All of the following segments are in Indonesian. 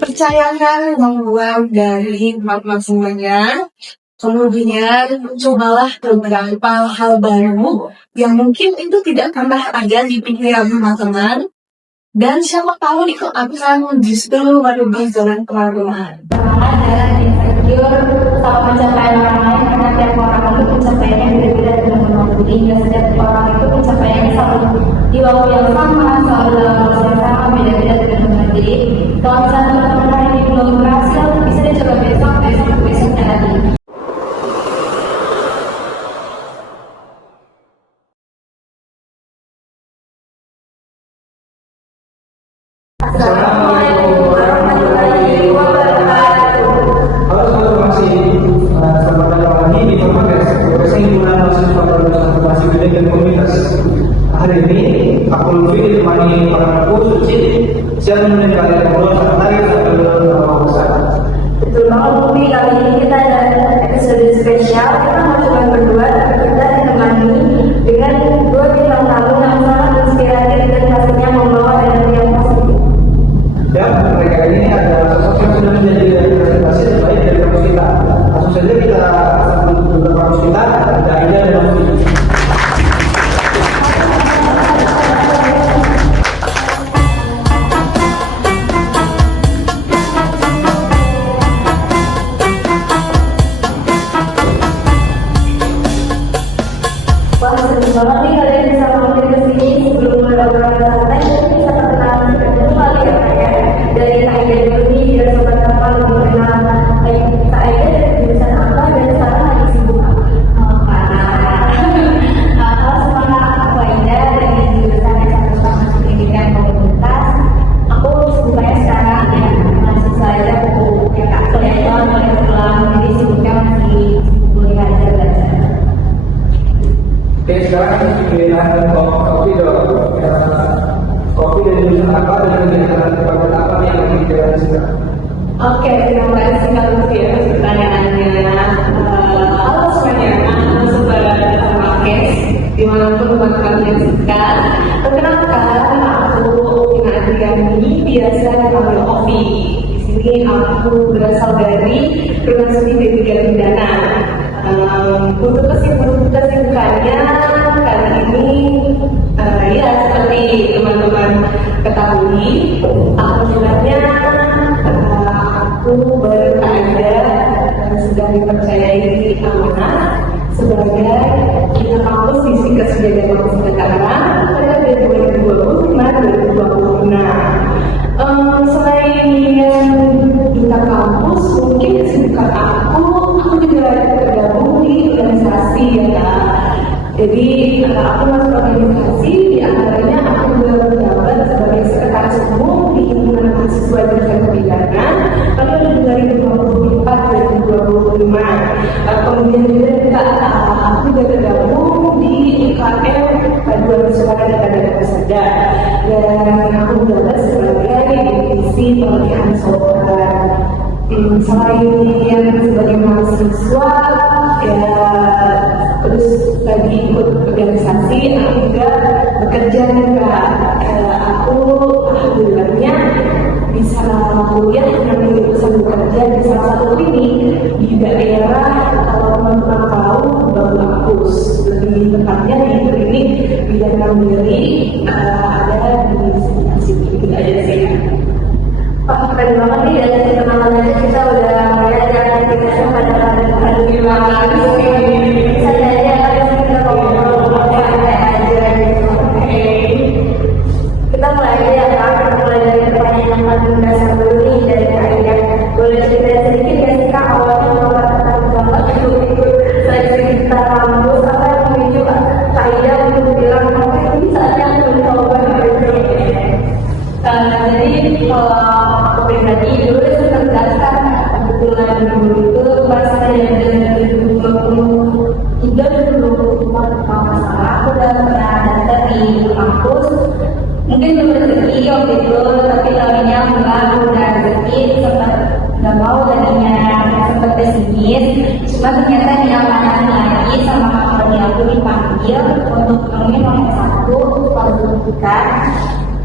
Percayakan membuat dari semuanya. Kemudian cobalah beberapa hal baru yang mungkin itu tidak pernah ada di pikiran teman-teman. Dan siapa tahu itu akan justru merubah jalan keluar. Adalah insecure sama pencapaian orang lain, karena tiap orang itu pencapaiannya berbeda dengan orang lain. Dan setiap orang itu pencapaiannya selalu di waktu yang sama, selalu dalam proses yang sama, beda-beda dengan orang lain. Kalau misalnya teman-teman hari ini belum berhasil, bisa dicoba besoknya lagi. Assalamualaikum warahmatullahi wabarakatuh. Halo sahabat selamat datang lagi di podcast Himpunan Mahasiswa Transformasi Pendidikan dan Komunitas. Hari ini aku Lutfi ditemani pakar Suci siap menemani kalian ngobrol santai sambil nama besar. Betul banget Lutfi, kali ini kita ada episode spesial. Kita mau coba berdua, tapi kita ditemani dengan dua bintang tamu yang sangat inspiratif dan pastinya membawa energi yang positif. Dan mereka ini adalah sosok yang sudah menjadi representasi terbaik dari kampus kita. Langsung saja kita sebut beberapa kampus kita, ada Aida dan Lutfi. Wah, seru banget nih kalian bisa mampir ke sini. Sebelum mulai obrolan santai, kita bisa perkenalan kita dulu kali ya, Kak, ya. Dari Kak Aida dulu nih, biar sobat apa lebih kenal Kak Aida dari jurusan apa dan sekarang lagi sibuk apa? Halo semuanya, aku Aida dari jurusan Transformasi Pendidikan Komunitas. Aku sibuknya sekarang ya mahasiswa aja buku ya Kak, kuliahnya mulai pulang, jadi sibuknya masih kuliah aja belajar. Oke, sekarang pilihan kopi dong. Kopi dari jurusan apa dan kegiatan departemen apa yang dijalankan sekarang? Oke, terima kasih Kak Lutfi atas pertanyaannya. Halo semuanya, aku Sobat Marques, dimanapun tempat kalian sekarang. Perkenalkan, aku Vina Adriani, biasa dipanggil Ovi. Di sini aku berasal dari Perguruan Tinggi Pendidikan Pidana. Untuk kesibukannya kali ini, ya seperti teman-teman ketahui, aku sebenarnya aku baru ada dan sudah dipercayai amanah sebagai Bina Kampus Visi Kesejahteraan Kampus Jakarta pada tahun 2025-2026. Selain yang Bina Kampus, mungkin kesibukan aku juga tergabung di organisasi ya Kak. Jadi aku masuk organisasi, di antaranya aku juga menjabat sebagai sekretaris umum di Himpunan Mahasiswa Jurusan Pidana pada 2024-2025. Kemudian juga aku juga tergabung di UKM Paduan Suara Data Pesada, dan aku menjabat sebagai divisi pelatihan software. Selain yang sebagai mahasiswa ya terus lagi ikut organisasi, aku juga bekerja juga. Aku alhamdulillahnya bisa kuliah dan bisa bekerja di salah satu klinik di daerah, kalau teman-teman tahu, Bagus, lebih tepatnya di klinik bidan mandiri ada di situ. Itu aja sih. Wah, keren banget nih, dari kenalan aja kita udah mulai jalan kita pada Terima kasih. saya aja kalian kita ngobrol santai aja gitu. Oke. Kita mulai aja ya Kak, kita mulai dari pertanyaan yang paling dasar dulu nih dari Kak Aida. Boleh cerita sedikit ya sih Kak, awalnya kalau tertarik banget ikut seleksi kita kampus, apa yang memicu Kak Aida untuk bilang oke ini saatnya aku mencoba gitu. Jadi kalau aku pribadi dulu sempat daftar, kebetulan dulu itu pas saya dari 2023 kalau nggak salah, aku udah pernah daftar di kampus. Mungkin belum rezeki waktu itu, tapi tahunya enggak, udah rezeki, sempat nggak mau tadinya, sempat pesimis. Cuma ternyata di aman dipanggil untuk memenuhi nomor 1 kualifikasi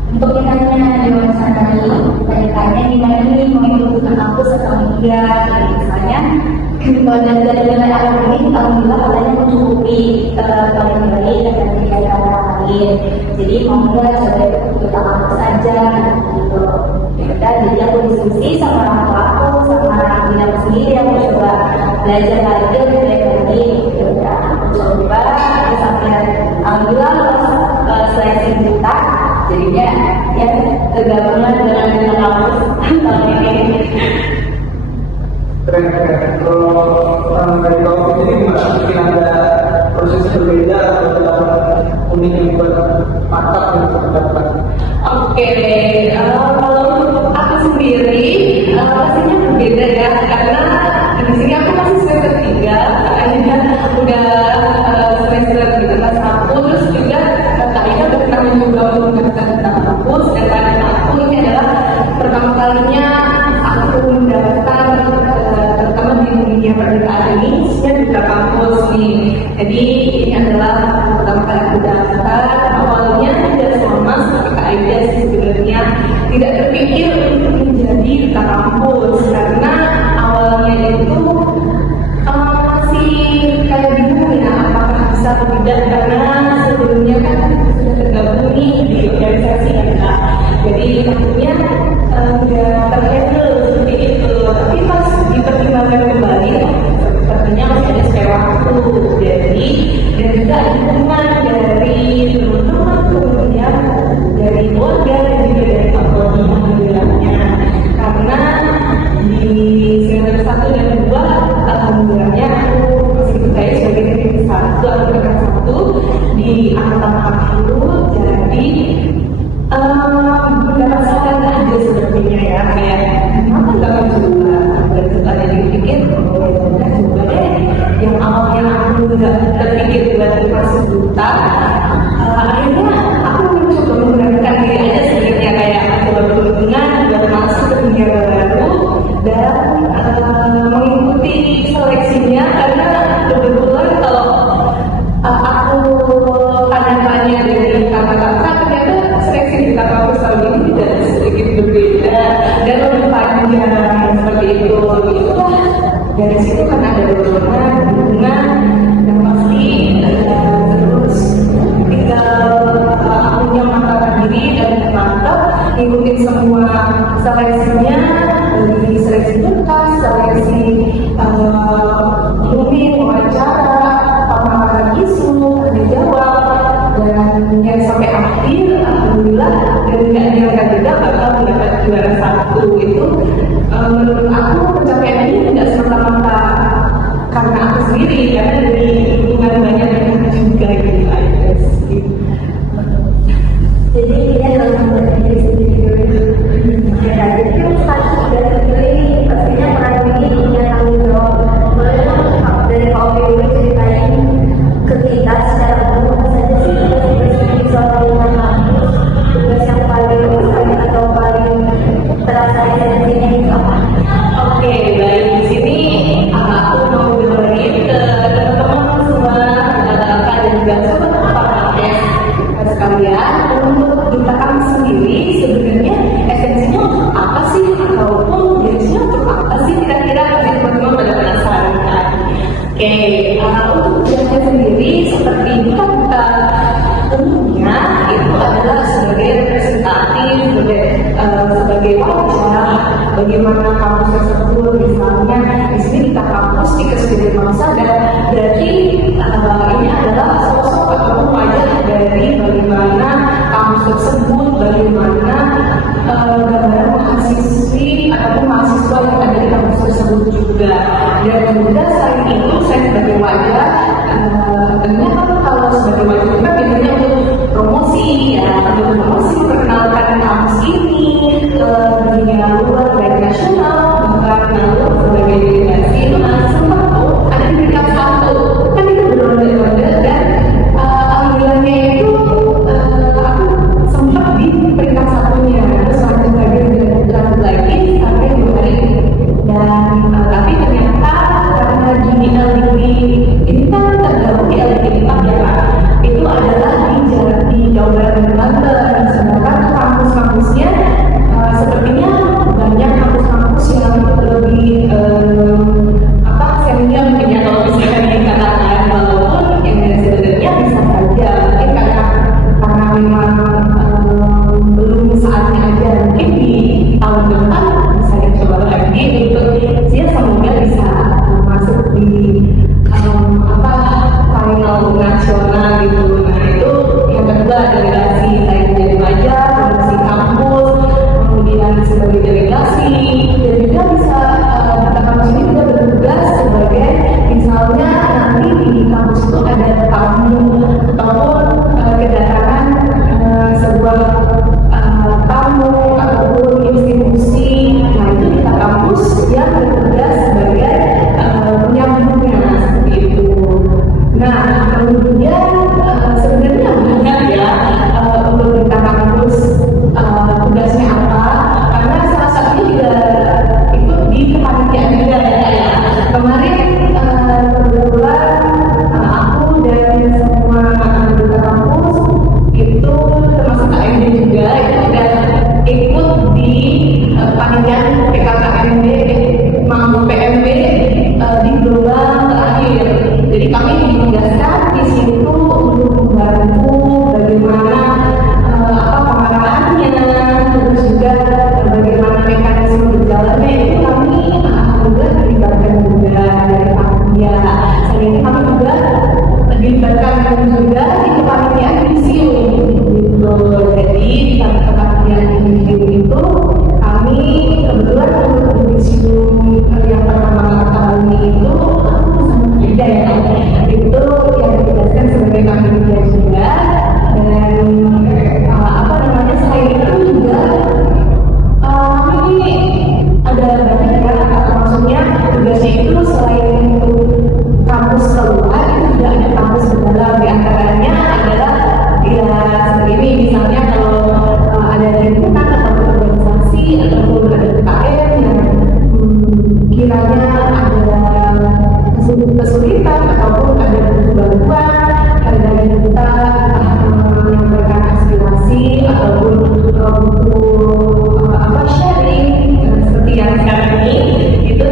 untuk ditanya diwawancarai ditanya gimana nih mau ikut ke kampus atau enggak, misalnya kalau dari nilai akademik alhamdulillah katanya mencukupi paling baik dan tidak ada orang lain, jadi mau nggak coba ikut kampus aja gitu. Ya jadi aku diskusi sama orang tua aku sama diri aku sendiri, aku coba belajar lagi lebih baik lagi. Ya udah aku coba sampai alhamdulillah lolos seleksi kita, jadinya ya tergabungan dengan kampus tahun ini. Keren. Kalau dari kamu sendiri gimana? Mungkin ada proses berbeda atau ada unik yang buat mantap untuk mendapat? Oke, kalau untuk aku sendiri pastinya berbeda ya, karena di sini aku masih semester 3, kayaknya udah semester di kelas 1, terus juga kayaknya udah pernah mencoba untuk mendaftar kampus, dan aku ini adalah pertama kalinya aku mendaftar terutama di dunia pendidikan ini di kampus nih. Jadi ini adalah pertama kali aku daftar. Awalnya tidak sama seperti Kak Aida sih sebenarnya, tidak terpikir untuk menjadi duta kampus karena awalnya itu masih kayak bingung ya apakah bisa atau tidak, karena sebelumnya kan sudah tergabung nih di organisasi ya Kak. Jadi tentunya nggak terhandle seperti itu, tapi pas dipertimbangkan kembali sepertinya masih ada spare waktu. Jadi dan juga dukungan dari teman-teman, kemudian dari keluarga dan juga dari fakultas alhamdulillahnya, karena di semester 1 dan 2 alhamdulillahnya aku masih dipercaya sebagai rekan 1 atau rekan 1 di angkatan aku. Jadi mendapat saran aja sepertinya ya, kayak kenapa nggak mencoba, dan setelah dipikir udah coba deh. Yang awalnya aku nggak terpikir buat masuk duta, akhirnya aku mencoba menggunakan diri aja sebenarnya, kayak coba berhubungan buat masuk ke dunia baru dan mengikuti seleksinya, karena kebetulan kalau aku tanya-tanya dari kakak-kakak ternyata seleksi di kampus tahun ini tidak sedikit berbeda dan lebih panjang seperti itu. Itulah dari situ kan ada dorongan, dukungan, dan pasti terus tinggal aku menyempatkan diri dan mantap ngikutin semua seleksinya, dari seleksi tugas, seleksi umum, wawancara, pemaparan isu, tanya jawab, dan yang sampai akhir alhamdulillah dan nggak nyangka juga bakal mendapat juara 1 itu. Menurut aku pencapaian ini tidak semata-mata karena aku sendiri, karena dari dukungan banyak yang juga gitu guys. Jadi kita harus membuat diri sendiri dulu. Ya, jadi kan pasti sudah terpilih, pastinya peran ini punya tanggung jawab. Boleh dong dari KOPW ceritain ke kita secara umum apa saja sih tugas di suatu lingkungan kampus, tugas yang paling besar atau paling terasa esensinya itu apa? Oke, baik, di sini aku mau berbagi ke teman-teman semua, kakak dan juga sobat podcast sekalian, untuk duta kampus sendiri sebenarnya esensinya untuk apa sih, ataupun jenisnya untuk apa sih kira-kira, pasti teman-teman pada penasaran kan? Oke, untuk tugasnya sendiri seperti duta umumnya itu adalah sebagai representatif, sebagai wajah bagaimana kampus tersebut. Misalnya di sini kita kampus di Kesedihan Bangsa, dan berarti ini adalah sosok atau wajah dari bagaimana kampus tersebut, bagaimana gambaran mahasiswi ataupun mahasiswa yang ada di kampus tersebut juga. Dan juga selain itu saya sebagai wajah, tentunya kan kalau sebagai wajah kita biasanya untuk promosi ya, untuk promosi perkenalkan kampus ini ke dunia luar dan nasional, itu selain kampus keluar itu juga ada kampus ke dalam, di antaranya adalah ya seperti ini, misalnya kalau ada lingkungan atau organisasi ataupun ada UKM yang kiranya ada kesulitan ataupun ada bantuan dari kita menyampaikan aspirasi ataupun butuh sharing seperti yang sekarang ini, itu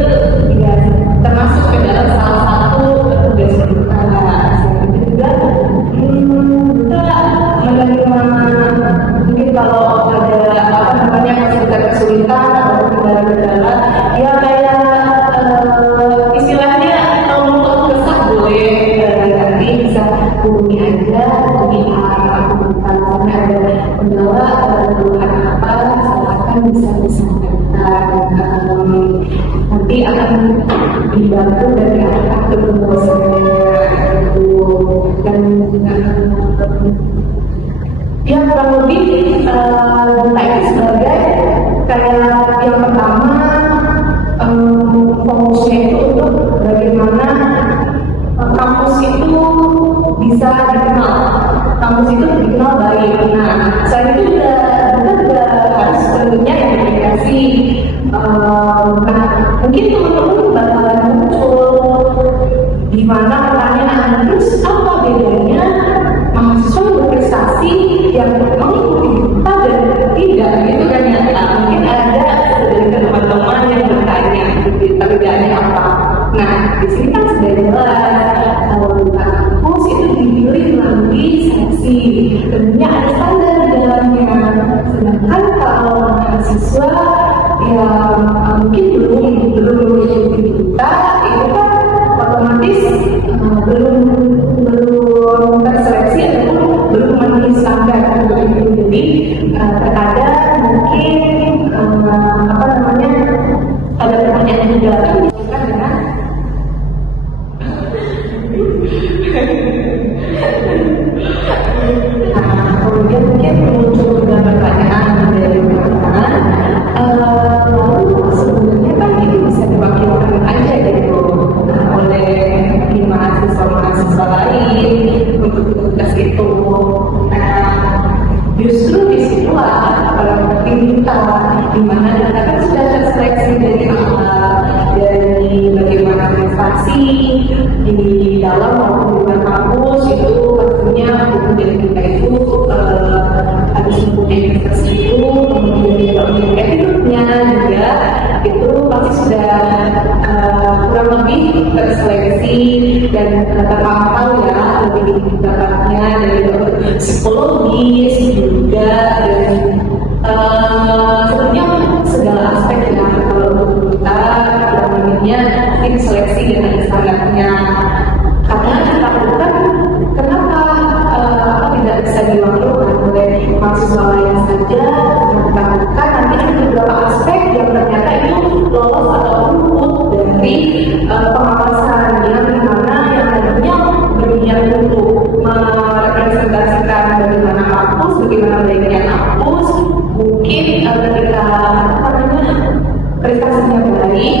ya termasuk ke dalam salah satu tugas kita. Itu juga kita menerima mungkin kalau ada kesulitan atau kendala-kendala ya kayak istilahnya kalau kesah boleh nanti bisa hubungi aja, hubungi kalau ada kendala keluhan apa silakan bisa disampaikan, nanti akan dibantu dari aktor dosennya itu. Dan ya kurang lebih kita itu sebagai kayak yang pertama fokusnya itu untuk bagaimana kampus itu bisa dikenal, kampus itu dikenal baik. Nah, selain itu juga kita juga harus tentunya komunikasi. Nah, mungkin teman-teman bakalan muncul di mana pertanyaan, terus apa bedanya mahasiswa berprestasi yang mengikuti kita dan tidak, gitu kan ya? Mungkin ada dari teman-teman yang bertanya perbedaannya apa. Nah, di sini kan sudah jelas kalau kampus itu dipilih melalui seleksi, tentunya ada standar di dalamnya. Sedangkan kalau mahasiswa yang mungkin belum mengikuti kita, itu kan otomatis belum terseleksi ataupun belum memenuhi standar. Jadi terkadang mungkin ada pertanyaan juga kan dengan kemudian mungkin muncul juga pertanyaan dari teman-teman, lalu sebenarnya kan ini bisa diwakilkan aja gitu oleh mahasiswa lain untuk tugas itu. Nah, justru disitulah kita di mana kita kan sudah terseleksi dari awal, dari bagaimana prestasi di dalam maupun di luar kampus itu pastinya dari kita itu harus mempunyai prestasi itu, kemudian juga mempunyai hidupnya juga itu pasti sudah kurang lebih terseleksi dan terpantau ya lebih dapatnya dari psikologis juga, dan sebenarnya segala aspek ya kalau untuk kita namanya mungkin seleksi dan ada standarnya. Karena kita lakukan, kenapa tidak bisa diwakilkan oleh mahasiswa lain saja? Kita lakukan nanti ada beberapa aspek yang ternyata itu lolos atau luput dari pengawasan yang dimana yang tentunya berniat untuk merepresentasikan bagaimana kampus, bagaimana baiknya kampus. Mungkin ketika prestasinya baik,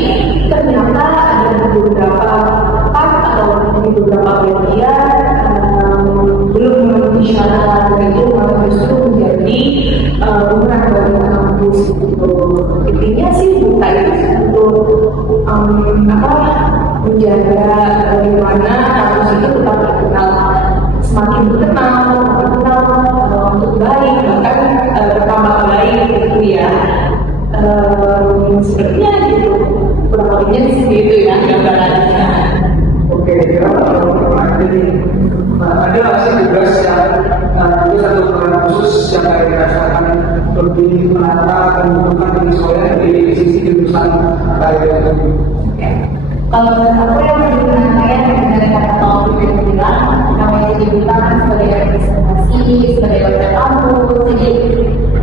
ternyata ada beberapa part atau beberapa bagian belum memenuhi syarat, itu malah justru menjadi bumerang bagi kampus gitu. Intinya sih kita itu untuk menjaga bagaimana kampus itu tetap dikenal, semakin dikenal untuk baik, bahkan bertambah baik gitu ya. Sepertinya gitu, kurang lebihnya di sini itu ya gambarannya. Oke, jadi ada nggak sih tugas yang itu satu program khusus yang kalian rasakan lebih menata dan menentukan penyesuaian di sisi jurusan kalian? Kalau aku yang sebenarnya dari kata Taufik yang bilang, namanya dibilang sebagai representasi, sebagai warga kampus, jadi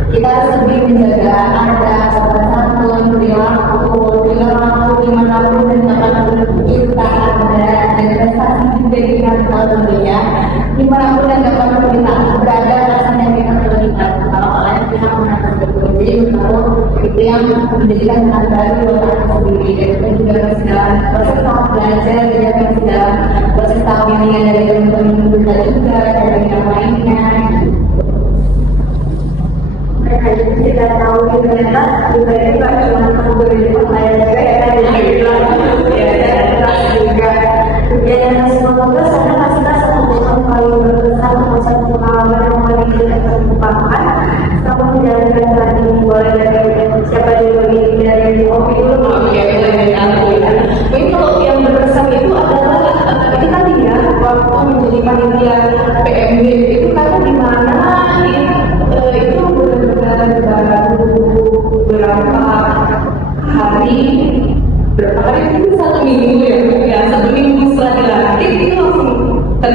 kita harus lebih menjaga ada sopan santun, perilaku dimanapun dan kapanpun kita ada, dan prestasi juga di kantor tentunya dimanapun dan kapanpun kita berada, rasanya kita terlibat. Kalau kalian kita mengatur betul, jadi menurut itu yang menjadikan dengan baru buat aku sendiri, dan kita juga harus jalan proses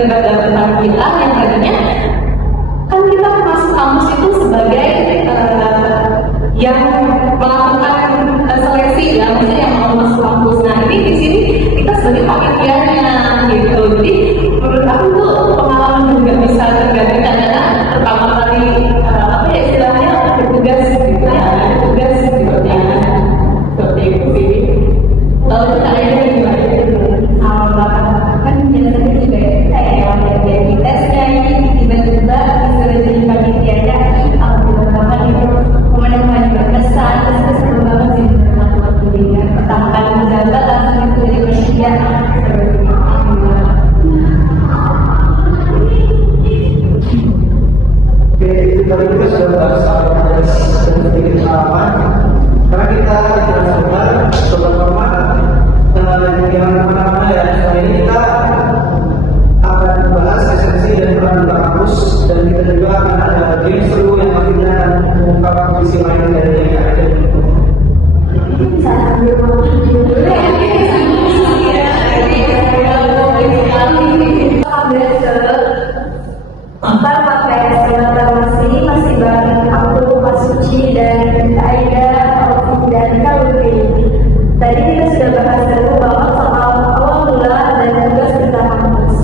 terlibat dalam tentang kita yang tadinya kan kita masuk kampus itu sebagai yang melakukan seleksi ya, maksudnya yang mau masuk kampus. Nah ini di sini kita sebagai panitianya gitu. Jadi menurut aku tuh pengalaman yang nggak bisa tergantikan karena pertama kali apa ya istilahnya bertugas gitu ya, bertugas gitu ya, seperti itu sih. Lalu kita ada gimana? Kan biasanya juga kayak dari tesnya ini tiba-tiba disuruh jadi panitianya. Alhamdulillah itu pemandangan juga besar, terus seru banget sih melakukan pendidikan. Pertama kali menjabat langsung itu jadi panitia. Oke, itu tadi kita sudah bahas soal sedikit pengalaman. Karena kita tidak sabar, sobat hormat, yang pertama ya, setelah ini kita akan membahas esensi dan peran di kampus, dan kita juga akan ada game seru yang akhirnya akan mengungkap visi lain dari yang ada. Bisa ambil waktu dulu ya. Ntar pakai masih bareng aku, Pak Suci dan Kak Aida, Taufik dan Kak Lutfi. Tadi kita sudah bahas dulu bahwa soal awal mula dan tugas kita kampus.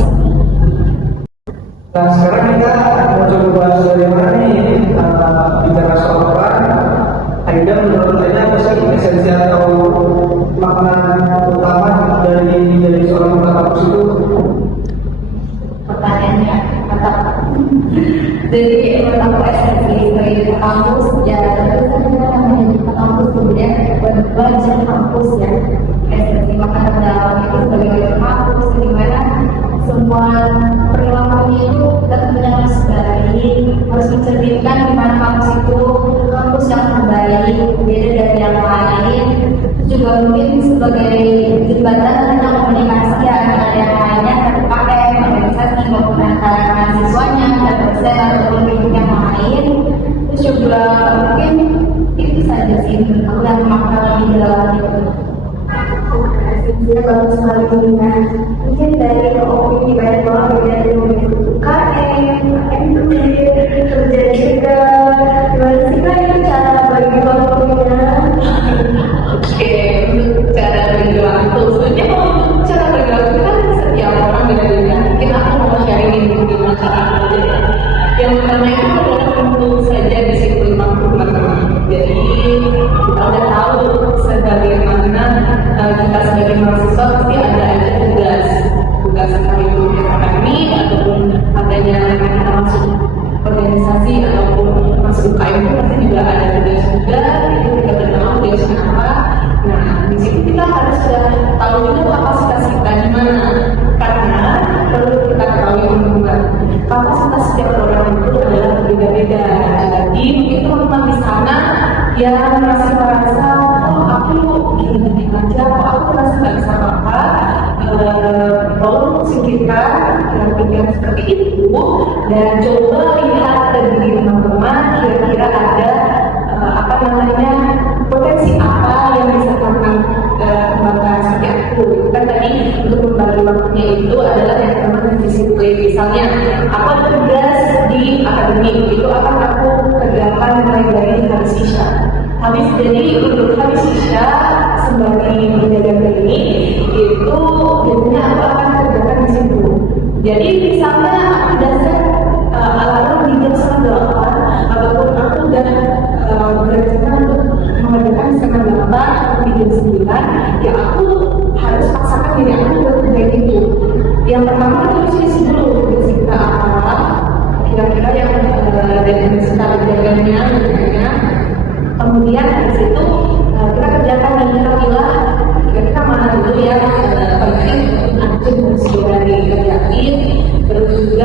Nah sekarang kita mau coba bahas bagaimana nih bicara soal peran. Aida menurut Aida apa sih esensi atau makna utama dari seorang anggota kampus itu? Pertanyaannya mantap. Jadi menurut aku esensi sebagai kampus ya tentu saja namanya di kampus kemudian wajah kampus ya, esensi makna dalam itu sebagai kampus di mana semua perilakunya itu tentunya harus baik, harus mencerminkan di mana kampus itu kampus yang terbaik, beda dari yang lain. Juga mungkin sebagai jembatan tentang komunikasi antara yang lainnya, UKM, organisasi maupun antara mahasiswanya dan dosen ataupun lingkup yang lain. Terus juga mungkin itu saja sih aku yang makna lebih dalam itu. Dia baru sekali mengingat mungkin dari opini banyak orang dari UKM, kerja juga. Gimana sih kan itu cara bagi waktunya? Oke, untuk cara bagi waktu, sebenarnya kalau cara bagi waktu kan setiap orang beda-beda. Mungkin aku mau sharing ini gimana cara aku aja. Yang pertama itu adalah tentu saja disiplin waktu teman-teman. Jadi kita udah tahu sebagaimana kita sebagai mahasiswa pasti ada aja tugas entah itu akademik ataupun adanya kita masuk organisasi ataupun masuk UKM itu pasti juga ada tugas juga. Itu kita bertahu tugasnya apa. Nah di situ kita harus sudah tahu juga kapasitas kita di mana, karena perlu kita ketahui teman-teman kapasitas setiap orang itu adalah berbeda-beda. Jadi begitu teman di sana yang masih merasa aku gini aja, aku merasa nggak bisa apa-apa, tolong singkirkan pikiran seperti itu dan coba lihat dari diri teman-teman kira-kira ada potensi apa yang bisa kembangkan seperti aku. Kan tadi untuk membagi waktunya itu adalah yang pertama disiplin. Misalnya aku ada tugas di akademik, itu akan aku kerjakan mulai dari habis isya. Jadi untuk habis isya sebagai penjaga klinik itu biasanya aku akan kerjakan di situ. Jadi misalnya aku dasar alarm di jam 8 ataupun aku udah berencana untuk mengerjakan setengah 8 atau di jam 9, ya aku harus paksakan diri aku buat kerjain itu. Yang pertama kita harus isi dulu tugas kita apa, kira-kira yang dari kita kerjakannya, kemudian dari situ kita kerjakan dan kita pilih kira-kira mana dulu ya penting untuk segera dikerjain. Terus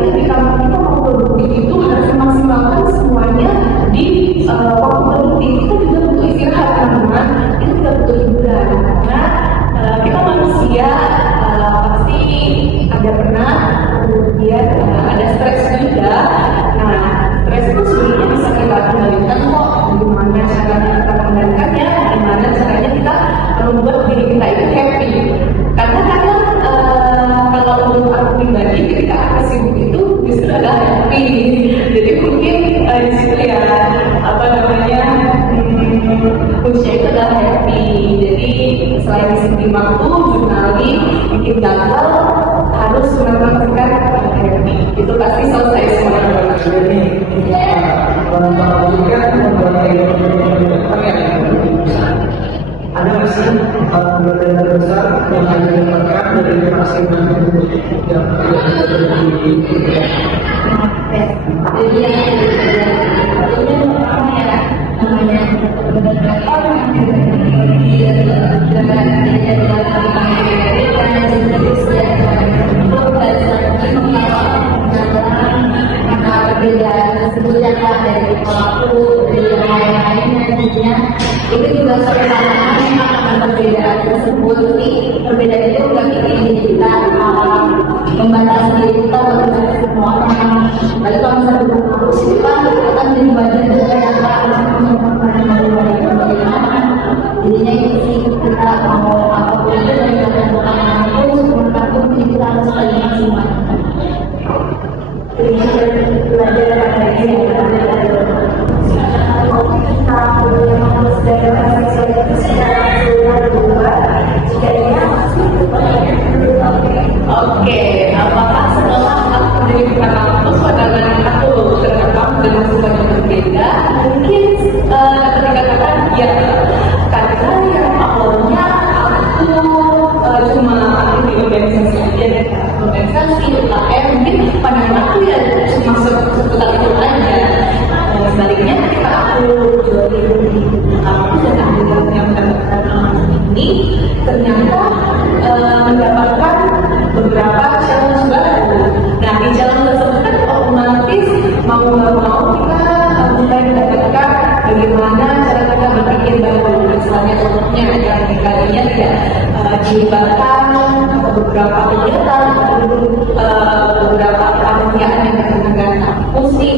ketika kita mau produktif itu harus memaksimalkan semuanya di waktu produktif. Kita juga butuh istirahat teman-teman, kita juga butuh hiburan karena kita manusia pasti ada pernah kemudian ada stres juga. Nah, stres itu sebenarnya bisa kita kendalikan kok. Gimana cara kita kendalikannya? Gimana caranya kita membuat diri kita itu happy? Karena kadang kalau menurut aku pribadi ketika aku sibuk itu justru ada happy. Jadi mungkin di situ ya apa namanya kuncinya itu adalah happy. Jadi selain disiplin waktu, jurnaling, bikin jadwal harus menambahkan happy. Itu pasti selesai semuanya. Jadi orang juga membuat kehidupan yang ada nggak sih pembelajaran terbesar yang ada didapatkan dari interaksi yang Jadi perbedaan tersebut yang dari pelaku dari lain-lainnya itu juga sebenarnya akan perbedaan tersebut. Tapi perbedaan itu bukan bikin kita membatasi diri kita untuk semua orang. Lalu kalau misalnya kampus itu kan jadi bagian dari yang bagaimana jadinya itu sih kita mau apapun itu dari kampus sebelum kampus kita harus paling maksimal. Belajar dari Oke, apakah setelah aku dari kampus pandangan aku terhadap kampus dengan sesuatu yang berbeda? Mungkin dapat dikatakan ya, karena yang awalnya aku cuma aktif di organisasi aja, organisasi UKM, mungkin pandangan aku ya cuma seputar itu aja. Sebaliknya ketika aku join di kampus dan ambil yang mendapatkan ini, ternyata mendapatkan beberapa challenge baru. Nah, di challenge tersebut kan otomatis mau nggak mau kita mulai mendapatkan bagaimana cara kita berpikir baru. Misalnya contohnya yang tadinya tidak dilibatkan beberapa kegiatan, beberapa panitiaan yang berkaitan dengan musik,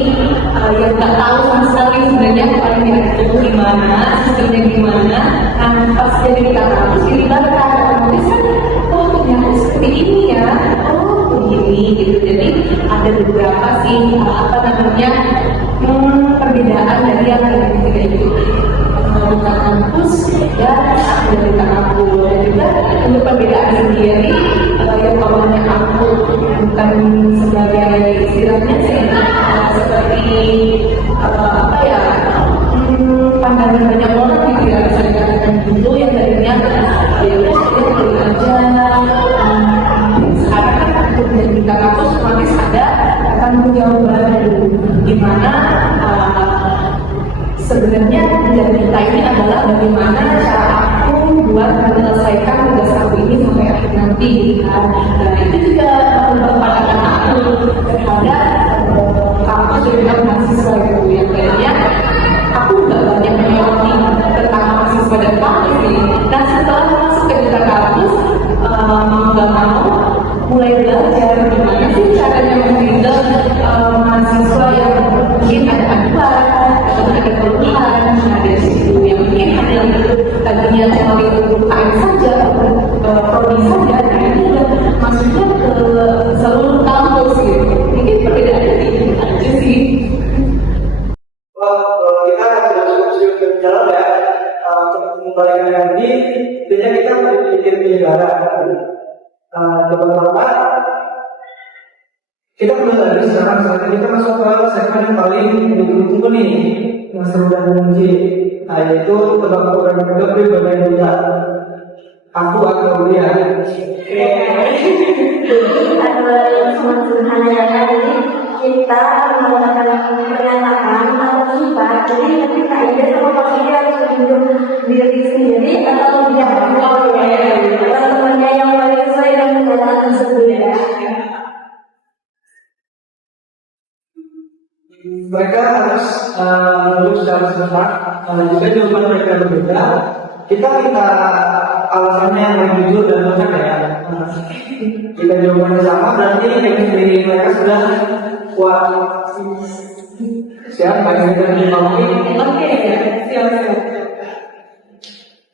yang nggak tahu sama sekali sebenarnya panitiaan itu gimana, sistemnya gimana. Nah, pas jadi kita harus dilibatkan, otomatis kan ternyata seperti ini ya, begini gitu. Jadi ada beberapa sih perbedaan dari yang ketiga itu bukan kampus dan dari aku, dan juga untuk perbedaan sendiri yang awalnya aku bukan sebagai istilahnya sih seperti pandangan banyak orang gitu ya, bisa dikatakan dulu yang tadinya ya udah aja. Sekarang kan aku menjadi kampus otomatis ada tanggung jawab baru, di mana sebenarnya tujuan kita ini adalah bagaimana cara aku buat menyelesaikan tugas aku ini sampai akhir nanti kan. Nah, itu juga pandangan aku terhadap kampus dengan mahasiswa itu yang kayaknya aku nggak banyak menyoroti tentang mahasiswa dan kampus ini. Nah, setelah masuk ke duta kampus, mau nggak mau mulai belajar gimana sih caranya menghandle mahasiswa yang mungkin ada aduan atau ada keluhan. Nah, dari situ yang mungkin ada yang tadinya cuma itu UKM saja atau prodi saja, nah ini udah masuknya ke seluruh kampus gitu. Mungkin perbedaannya itu aja sih. Kita sudah cukup berjalan ya, untuk mengembalikan lagi, intinya kita berpikir penyebaran. Coba kita kembali lagi sekarang kita masuk ke segmen yang paling ditunggu nih, yang seru dan menguji, yaitu tebak program kedua di bagian kita. Aku atau dia. adalah yang sangat sederhana ya kan. Jadi kita melakukan pernyataan atau sifat. Jadi ketika ide sama posisi harus menunjuk diri sendiri atau tidak teman-temannya yang paling sesuai dengan kenyataan tersebut ya. Mereka harus menjawab secara sebentar. Jika jawaban mereka berbeda, kita minta alasannya yang paling jujur dan benar ya. Jika jawabannya sama, berarti dari mereka sudah kuat. Siap, yang kita dimauin. Oke, siap.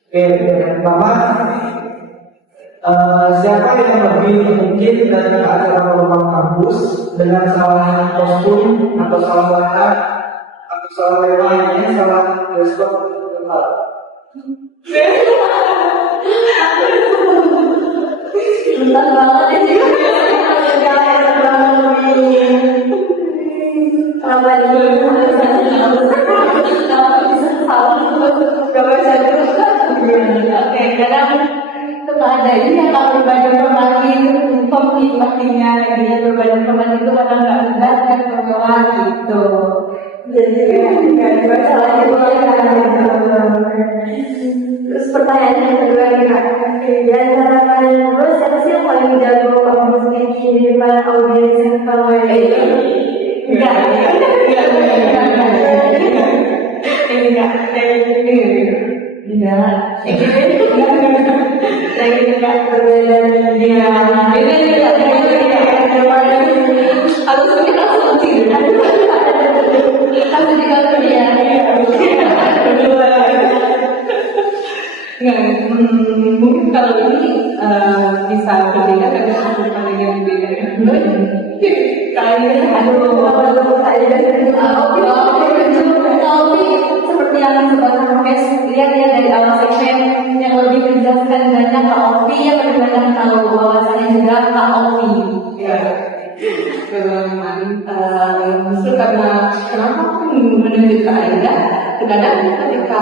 Oke, yang pertama, siapa yang lebih mungkin datang ke acara program kampus dengan salah kostum atau salah warna atau salah tema lainnya, salah dress code total. Bentar banget ini. Apa ini? Oke, kadang suka ada ini yang kalau berbadan pemati pemimpinnya dia berbadan pemati itu kadang nggak kan berdoa gitu. Jadi nggak dibaca lagi terus pertanyaan yang kedua nih kak, di antara kalian berdua siapa sih yang paling jago ngomong speaking di depan audiens yang tahu Enggak. Ini enggak. Lagi enggak berbeda dia. Harus kita langsung tidur. Harus dikasih dia. Mungkin kalau ini bisa berbeda karena ada yang berbeda. Kalian tapi seperti yang sebagai podcast lihat ya dari awal section yang lebih menjelaskan banyak Kak Ovi yang lebih banyak tahu bahwasanya juga Kak Ovi. Ya, justru karena kenapa aku menunjuk ke Aida? Kadang ketika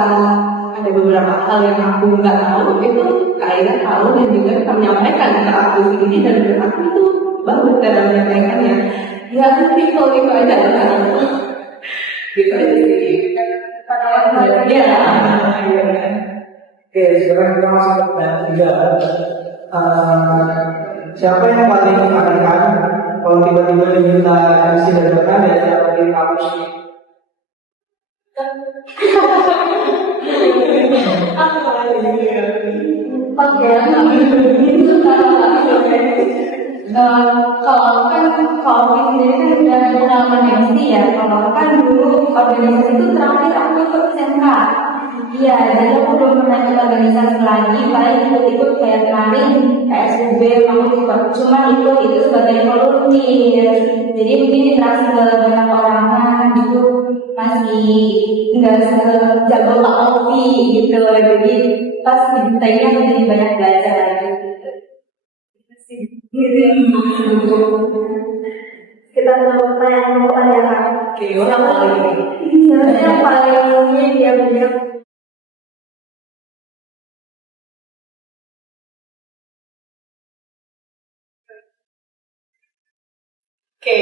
ada beberapa hal yang aku nggak tahu itu Kak Aida tahu dan juga bisa menyampaikan ke aku sendiri dan menurut aku itu bagus dalam menyampaikannya. Ya, people itu aja kan. Gitu aja sih. Ya. Oke, sekarang kita masuk ke pertanyaan ketiga. Siapa yang paling mengatakan kalau tiba-tiba diminta isi dadakan dan siapa yang kampus? Kalau sendiri kan udah pengalaman MC ya. Kalau kan dulu organisasi itu terakhir aku ikut SMK. Iya, jadi aku belum pernah ikut organisasi lagi. Paling ikut kayak kemarin KSUB, aku ikut. Cuma ikut itu sebagai volunteer. Jadi mungkin interaksi ke banyak orang gitu masih nggak sejago Kak Ovi gitu. Jadi pas ditanya jadi banyak belajar lagi. Kita mau pertanyaan ya Kak. Sebenarnya yang paling ini dia Jadi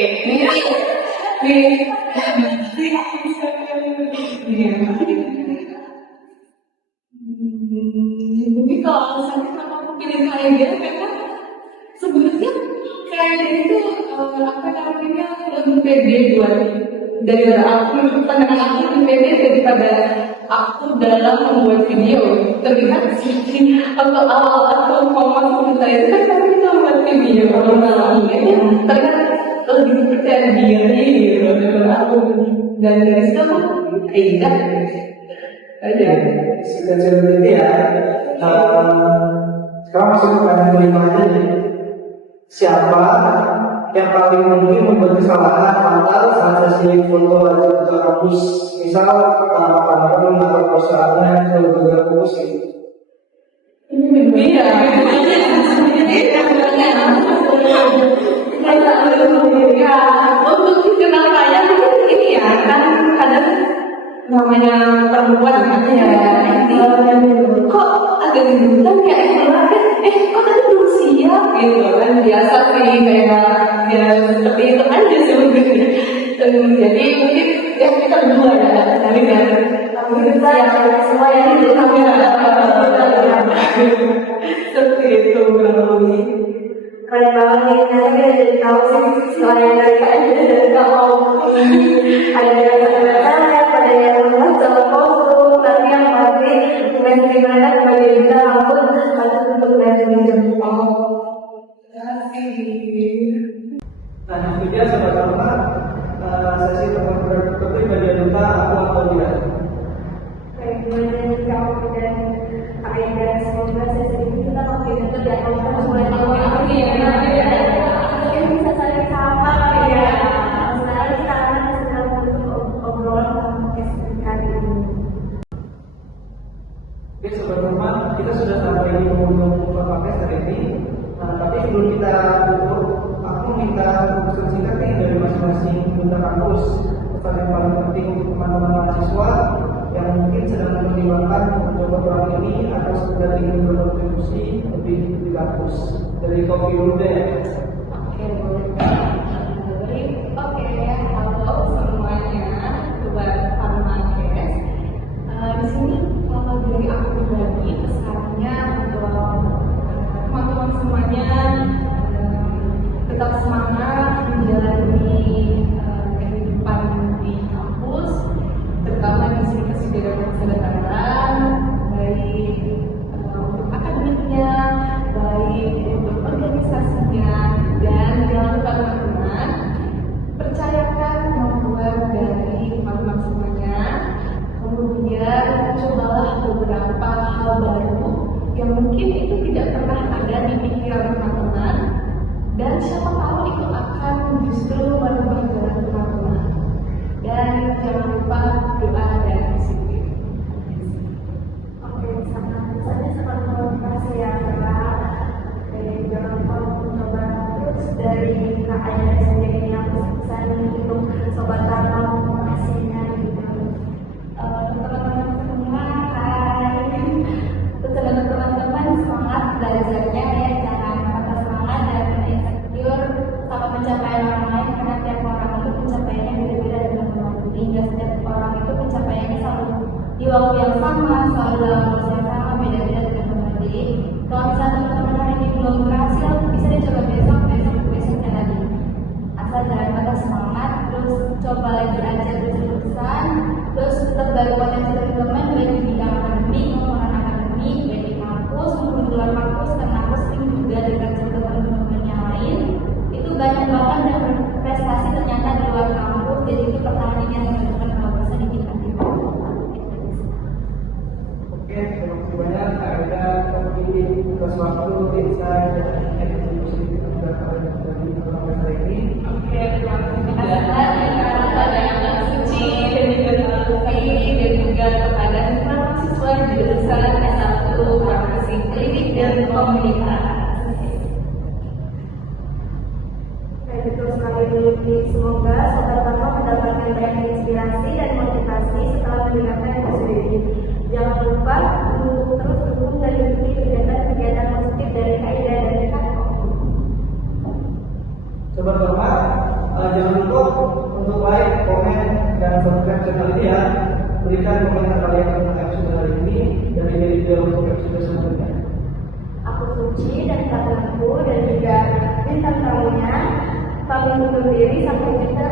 kalau misalnya aku pilih kayak dia karena sebenarnya kayak itu apa namanya lebih pede buat daripada aku pandangan aku lebih pede daripada aku dalam membuat video. Terlihat sih kalau awal aku mau masuk ke saya kan tapi kita membuat video ini terlihat lebih percaya diri gitu daripada aku dan dari situ aku ingat aja. Sekian cerita ya. Sekarang masuk ke pertanyaan kelima aja. Siapa yang paling mungkin membuat kesalahan fatal saat sesi foto wajib ke kampus? Misal kapan-kapan atau perusahaannya kalau ke kampus gitu. Iya. Untuk kenal saya ini ya kan kadang namanya perempuan kan ya kok agak deg-degan kayak kok tadi belum siap gitu kan biasa sih kayak ya seperti itu aja sebenarnya jadi mungkin ya kita berdua ya tapi kan tapi kita ya semua yang itu kamera seperti itu kurang keren banget nih, nanti kita jadi tahu sih selain dari kalian dari kamu Ada yang sangat, ada yang mencoba kostum, tapi yang pasti di mana sebagai kita rambut harus untuk belajar di Jepang. Nah, itu dia sama-sama sesi pertemuan topik bagian duta aku atau tidak. Baik, gimana kamu dan Aida, semoga sesi ini kita makin dekat ya. Kalau kita mulai tahu apa mungkin bisa saling sapa ya. Sekarang kita akan sedang untuk obrolan tentang kesehatan ini. Oke, sobat teman, kita sudah sampai di penghujung podcast hari ini. Nah, tapi sebelum kita tutup, aku minta pesan singkat nih dari masing-masing duta kampus. Pesan yang paling penting untuk teman-teman mahasiswa yang mungkin sedang mempertimbangkan mencoba program ini atau sekedar ingin berkontribusi lebih di kampus. Dari kopi dulu deh. Oke, boleh. Oke, halo semuanya, buat Farmakes. Di sini kalau dari aku pribadi pesannya untuk teman-teman semuanya tetap semangat menjalani kehidupan di kampus, terutama di sini kesudahan kesehatan, baik untuk akademiknya, baik untuk organisasinya, dan jangan lupa teman-teman percayakan kemampuan dari teman-teman semuanya. Kemudian cobalah beberapa hal baru yang mungkin itu tidak pernah ada di pikiran teman-teman, dan siapa tahu itu akan justru merubah jalan teman-teman. Dan jangan lupa doa dan disiplin. Oke, sangat motivasi ya Kak. Jangan lupa mencoba terus dari Kak Aida sendiri yang pesan untuk sobat tanam hasilnya gitu. Teman-teman semua, hai. Untuk teman-teman semangat belajarnya ya, jangan patah semangat dan insecure sama pencapaian orang lain, karena tiap orang itu pencapaiannya beda-beda dengan orang lain. Hingga setiap orang itu pencapaiannya selalu di waktu yang sama, selalu dalam proses yang sama, beda-beda dengan teman. Jadi kalau misalnya teman-teman hari ini belum berhasil, bisa dicoba besoknya lagi. Asal jangan patah semangat, terus coba lagi aja terus-terusan, terus tetap dari potensi teman-teman baik di bidang akademik maupun non-akademik, baik di kampus maupun di luar kampus, karena aku sering juga dengan teman-teman yang lain itu banyak banget dan prestasi ternyata di luar kampus. Jadi itu pertanyaan yang teman-teman kalau bisa ditingkatkan. Oke, terima kasih banyak. Ada kopi tugas waktu, insight, dan eksekusi kita mendapatkan dari podcast hari ini. Oke, terima kasih kepada yang suci dan juga Lufi dan juga kepada semua mahasiswa di jurusan S1 Farmasi Klinik dan Komunitas. Baik, betul sekali Lutfi. Semoga sobat tanam mendapatkan banyak inspirasi dan motivasi setelah mendengarkan episode ini. Jangan lupa untuk terus dukung dan ikuti kegiatan-kegiatan positif dari Aida dan Kak. Sobat Bapak, jangan lupa untuk like, komen, dan subscribe channel ini ya. Berikan komentar kalian tentang episode hari ini dan ide-ide untuk episode selanjutnya. Aku Suci dan Kak Lampu dan juga bintang tamunya pamit undur diri, sampai jumpa